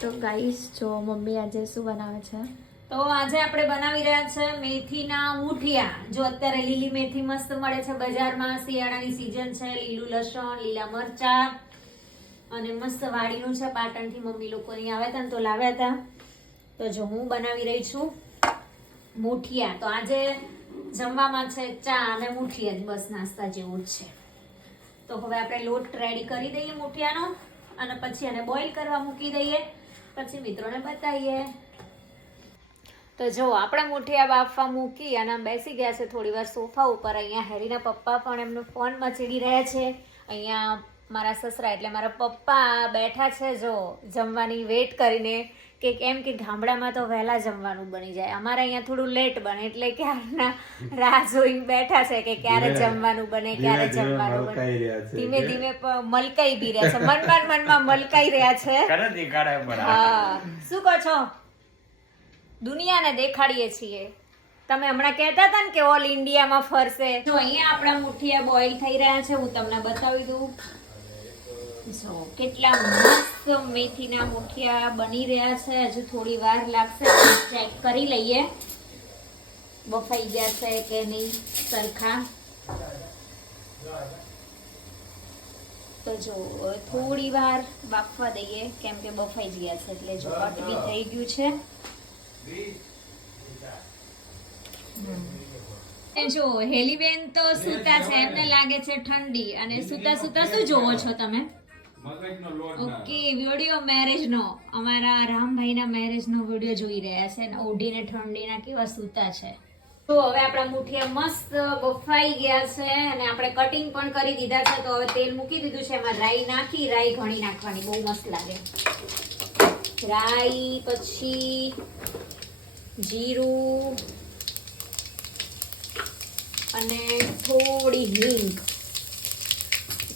તો ગાઈસ જો મમ્મી આજે શું બનાવે છે? તો આજે આપણે બનાવી રહ્યા છે મેથીના મુઠિયા. જો અત્યારે લીલી મેથી મસ્ત મળે છે બજારમાં, શિયાળાની સીઝન છે. લીલું લસણ, લીલા મરચા અને મસ્ત વાડીનું છે. પાટણથી મમ્મી લોકો અહીં આવ્યા હતા ને તો લાવ્યા હતા. તો જો હું બનાવી રહી છું મુઠિયા. તો આજે જમવામાં છે ચા અને મુઠિયા જ, બસ નાસ્તા જેવું જ છે. તો હવે આપણે લોટ રેડી કરી દઈએ મુઠિયાનો અને પછી એને બોઇલ કરવા મૂકી દઈએ, પછી મિત્રોને બતાવીએ. તો જો આપણે મુઠિયા બાફવા મૂકી અને બેસી ગયા છે થોડી વાર સોફા ઉપર. અહીંયા હેરીના પપ્પા પણ એમનો ફોનમાં ચીડી રહ્યા છે. અહીંયા મારા સસરા એટલે મારા પપ્પા બેઠા છે જો જમવાની વેટ કરીને, કે કેમ કે ગામડામાં તો વહેલા જમવાનું બની જાય, અમારે અહીંયા થોડું લેટ બને, એટલે ક્યારના રાહ જોઈને બેઠા છે કે ક્યારે જમવાનું બને, ક્યારે જમવાનું બને. ધીમે ધીમે મલકાઈ બી રહ્યા છે, મનમાં મલકાઈ રહ્યા છે. હા, શું કહો છો? દુનિયાને દેખાડીએ છીએ. તમે હમણાં કહેતા હતા ને કે ઓલ ઇન્ડિયામાં ફરશે. જો અહીંયા આપણા મુઠિયા બોઇલ થઈ રહ્યા છે, હું તમને બતાવી દઉં. જો કેટલા મસ્ત મેથીના મુઠિયા બની રહ્યા છે. હજુ થોડી વાર લાગશે, ચેક કરી લઈએ બફાઈ ગયા છે કે નહીં સરખા. તો જો થોડી વાર બાફવા દઈએ, કેમ કે બફાઈ ગયા છે એટલે જો કટ બી થઈ ગયું છે. જો હેલીબેન તો સૂતા છે, એમને લાગે છે ઠંડી, અને સૂતા સૂતા શું જોવો છો તમે? ઓકે, વિડિયો મેરેજનો, અમારા રામભાઈના મેરેજનો વિડિયો જોઈ રહ્યા છે ને ઓઢીને ઠંડીના કેવા સૂતા છે. તો હવે આપણા મુઠિયા મસ્ત બફાઈ ગયા છે અને આપણે કટિંગ પણ કરી દીધા છે. તો હવે તેલ મૂકી દીધું છે, એમાં રાઈ નાખી. રાઈ ઘણી નાખવાની, બહુ મસ્ત લાગે. રાઈ, પછી જીરું અને થોડી હિંગ,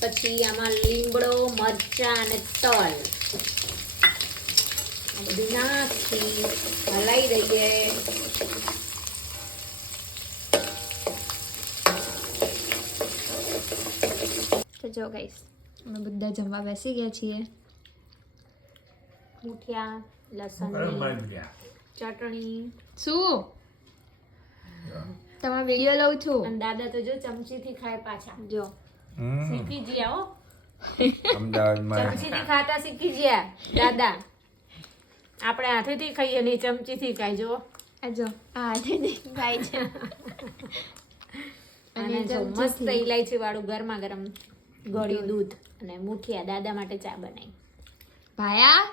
પછી આમાં લીમડો, મરચા અને તલ બધું નાખી હલાઈ દઈએ. તો જો ગાઈસ અમે બધા જમવા બેસી ગયા છીએ. મુઠિયા, લસણની ચટણી. શું તમારો વિડિયો લઉં છું. અને દાદા તો જો ચમચીથી ખાય પાછા. જો શીખી ગયા હો, ચમચીથી ખાતા શીખી ગયા દાદા. આપણે હાથેથી ખાઈએ નહીં, ચમચીથી ખાઈ. જો આ જો આ હાથેથી ખાય છે. અને જો મસ્ત ઇલાયચી વાળું ગરમા ગરમ ગળ્યું દૂધ અને મુઠિયા દાદા માટે ચા બનાવી. ભાયા